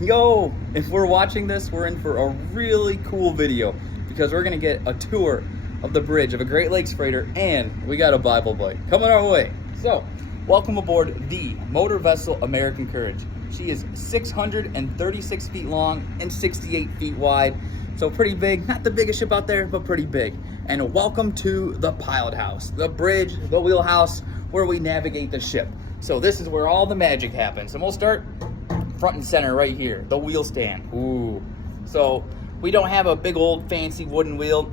Yo, if we're watching this, we're in for a really cool video because we're gonna get a tour of the bridge of a Great Lakes freighter, and we got a Bible bite coming our way. So, welcome aboard the motor vessel American Courage. She is 636 feet long and 68 feet wide, so pretty big. Not the biggest ship out there, but pretty big. And welcome to the pilot house, the bridge, the wheelhouse, where we navigate the ship. So this is where all the magic happens, and we'll start front and center right here, the wheel stand. Ooh. So we don't have a big old fancy wooden wheel.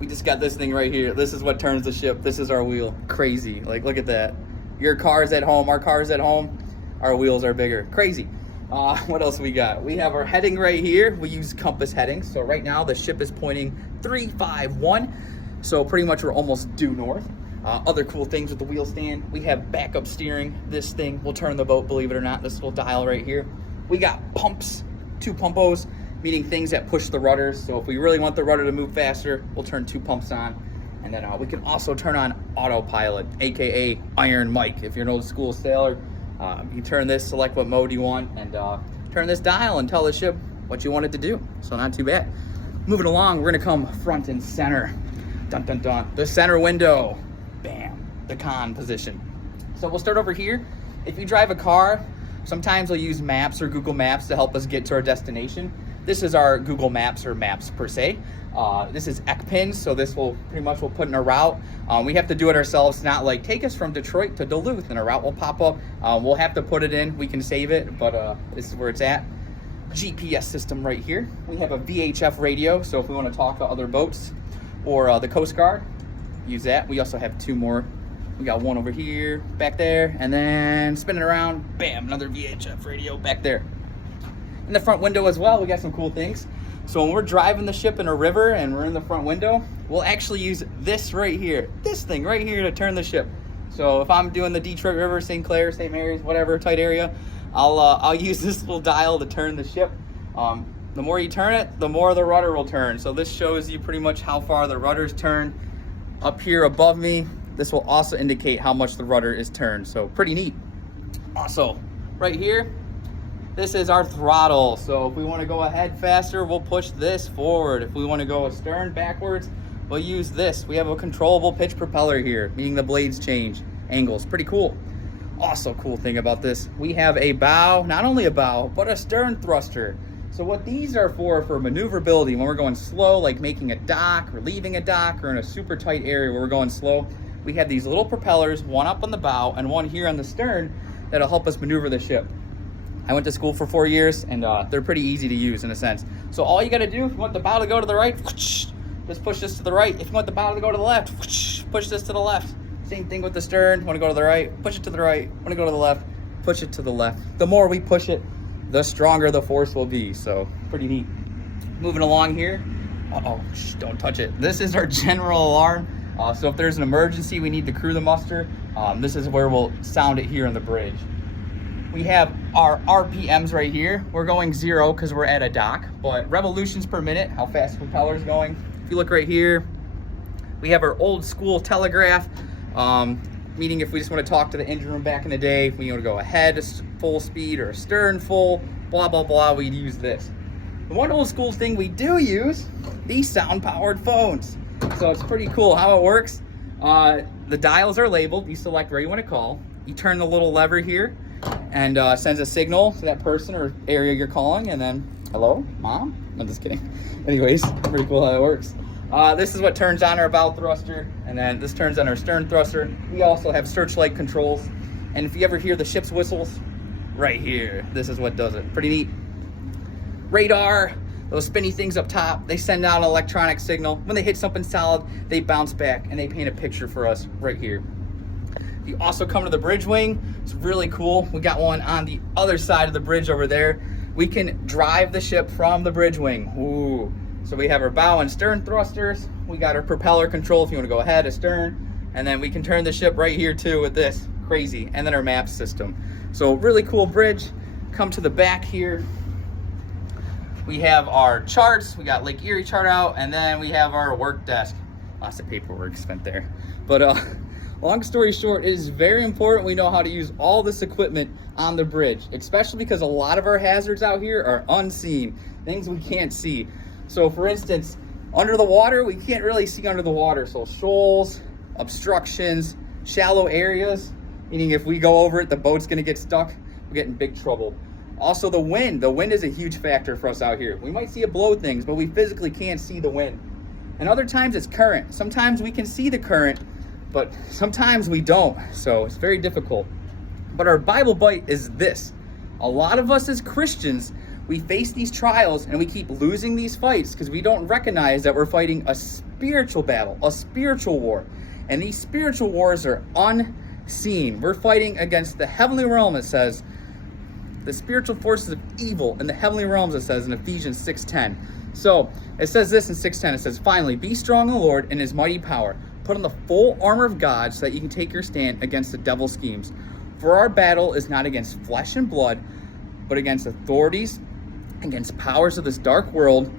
We just got this thing right here. This is what turns the ship. This is our wheel. Crazy. Like, look at that. Your car's at home, our car's at home. Our wheels are bigger. Crazy. What else we got? We have our heading right here. We use compass heading. So right now the ship is pointing 351. So pretty much we're almost due north. Other cool things with the wheel stand, we have backup steering. This thing will turn the boat, believe it or not. This little dial right here. We got pumps, 2 pumpos, meaning things that push the rudders. So if we really want the rudder to move faster, we'll turn 2 pumps on. And then we can also turn on autopilot, AKA Iron Mike. If you're an old school sailor, you turn this, select what mode you want, and turn this dial and tell the ship what you want it to do. So not too bad. Moving along, we're gonna come front and center. Dun, dun, dun. The center window. Bam, the con position. So we'll start over here. If you drive a car, sometimes we'll use maps or Google Maps to help us get to our destination. This is our Google Maps or maps per se. This is ECPIN, so this will pretty much we'll put in a route. We have to do it ourselves, not like take us from Detroit to Duluth and a route will pop up. We'll have to put it in. We can save it, but this is where it's at. GPS system right here. We have a VHF radio, so if we want to talk to other boats or the Coast Guard, use that. We also have 2 more. We got one over here, back there, and then spinning around, bam, another VHF radio back there. In the front window as well, we got some cool things. So when we're driving the ship in a river and we're in the front window, we'll actually use this right here, this thing right here to turn the ship. So if I'm doing the Detroit River, St. Clair, St. Mary's, whatever tight area, I'll use this little dial to turn the ship. The more you turn it, the more the rudder will turn. So this shows you pretty much how far the rudders turn. Up here above me, this will also indicate how much the rudder is turned. So pretty neat. Also, right here, this is our throttle. So if we want to go ahead faster, we'll push this forward. If we want to go astern backwards, we'll use this. We have a controllable pitch propeller here, meaning the blades change angles. Pretty cool. Also cool thing about this, we have a bow, not only a bow, but a stern thruster. So what these are for maneuverability, when we're going slow, like making a dock or leaving a dock or in a super tight area where we're going slow, we have these little propellers, one up on the bow and one here on the stern that'll help us maneuver the ship. I went to school for 4 years and they're pretty easy to use in a sense. So all you gotta do, if you want the bow to go to the right, just push this to the right. If you want the bow to go to the left, push this to the left. Same thing with the stern, wanna go to the right, push it to the right, wanna go to the left, push it to the left. The more we push it, the stronger the force will be. So pretty neat. Moving along here. Don't touch it. This is our general alarm. So if there's an emergency, we need the crew to muster. This is where we'll sound it here on the bridge. We have our RPMs right here. We're going 0 because we're at a dock, but revolutions per minute, how fast the propeller's going. If you look right here, we have our old school telegraph. Meaning if we just want to talk to the engine room back in the day, if we want to go ahead full speed or stern full, blah, blah, blah, we'd use this. The one old school thing we do use, these sound powered phones. So it's pretty cool how it works. The dials are labeled. You select where you want to call. You turn the little lever here and sends a signal to that person or area you're calling, and then, hello, mom? I'm just kidding. Anyways, pretty cool how it works. This is what turns on our bow thruster, and then this turns on our stern thruster. We also have searchlight controls, and if you ever hear the ship's whistles, right here, this is what does it. Pretty neat. Radar, those spinny things up top, they send out an electronic signal. When they hit something solid, they bounce back, and they paint a picture for us right here. You also come to the bridge wing. It's really cool. We got one on the other side of the bridge over there. We can drive the ship from the bridge wing. Ooh. So we have our bow and stern thrusters. We got our propeller control if you want to go ahead, astern. And then we can turn the ship right here too with this. Crazy. And then our map system. So really cool bridge. Come to the back here. We have our charts. We got Lake Erie chart out. And then we have our work desk. Lots of paperwork spent there. But long story short, it is very important we know how to use all this equipment on the bridge, especially because a lot of our hazards out here are unseen, things we can't see. So for instance, under the water, we can't really see under the water. So shoals, obstructions, shallow areas, meaning if we go over it, the boat's gonna get stuck, we get in big trouble. Also the wind is a huge factor for us out here. We might see it blow things, but we physically can't see the wind. And other times it's current. Sometimes we can see the current, but sometimes we don't. So it's very difficult. But our Bible bite is this. A lot of us as Christians, we face these trials and we keep losing these fights because we don't recognize that we're fighting a spiritual battle, a spiritual war. And these spiritual wars are unseen. We're fighting against the heavenly realm, it says. The spiritual forces of evil in the heavenly realms, it says in Ephesians 6:10. So it says this in 6:10. It says, finally, be strong in the Lord and his mighty power. Put on the full armor of God so that you can take your stand against the devil's schemes. For our battle is not against flesh and blood, but against authorities, against powers of this dark world,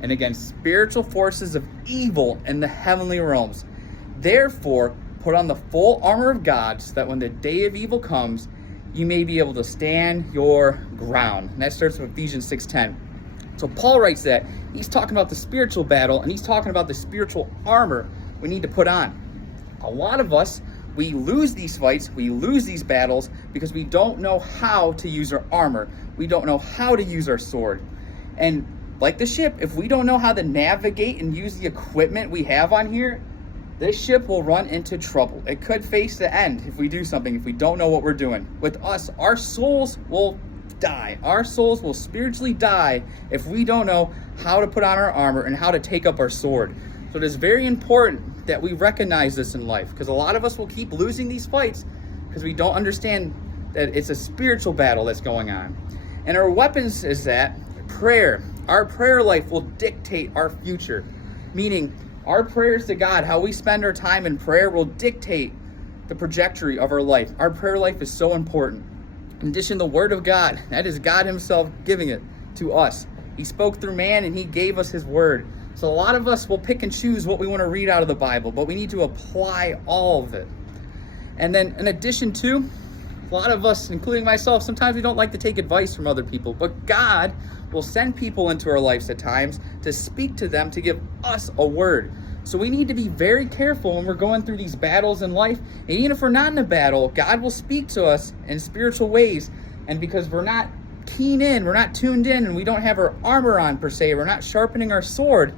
and against spiritual forces of evil in the heavenly realms. Therefore, put on the full armor of God so that when the day of evil comes, you may be able to stand your ground. And that starts with Ephesians 6:10. So Paul writes that. He's talking about the spiritual battle, and he's talking about the spiritual armor we need to put on. A lot of us, we lose these fights, we lose these battles because we don't know how to use our armor. We don't know how to use our sword. And like the ship, if we don't know how to navigate and use the equipment we have on here, this ship will run into trouble. It could face the end if we do something, if we don't know what we're doing. With us, our souls will die. Our souls will spiritually die if we don't know how to put on our armor and how to take up our sword. So it is very important that we recognize this in life, because a lot of us will keep losing these fights because we don't understand that it's a spiritual battle that's going on. And our weapons is that prayer. Our prayer life will dictate our future, meaning our prayers to God, how we spend our time in prayer, will dictate the trajectory of our life. Our prayer life is so important. In addition, the Word of God, that is God himself giving it to us. He spoke through man and he gave us his word. So a lot of us will pick and choose what we want to read out of the Bible, but we need to apply all of it. And then in addition to, a lot of us, including myself, sometimes we don't like to take advice from other people, but God will send people into our lives at times to speak to them, to give us a word. So we need to be very careful when we're going through these battles in life. And even if we're not in a battle, God will speak to us in spiritual ways. And because we're not keen in, we're not tuned in, and we don't have our armor on per se, we're not sharpening our sword,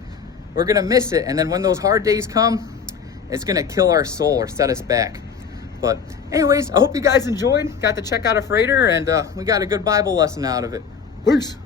we're going to miss it. And then when those hard days come, it's going to kill our soul or set us back. But anyways, I hope you guys enjoyed. Got to check out a freighter, and we got a good Bible lesson out of it. Peace.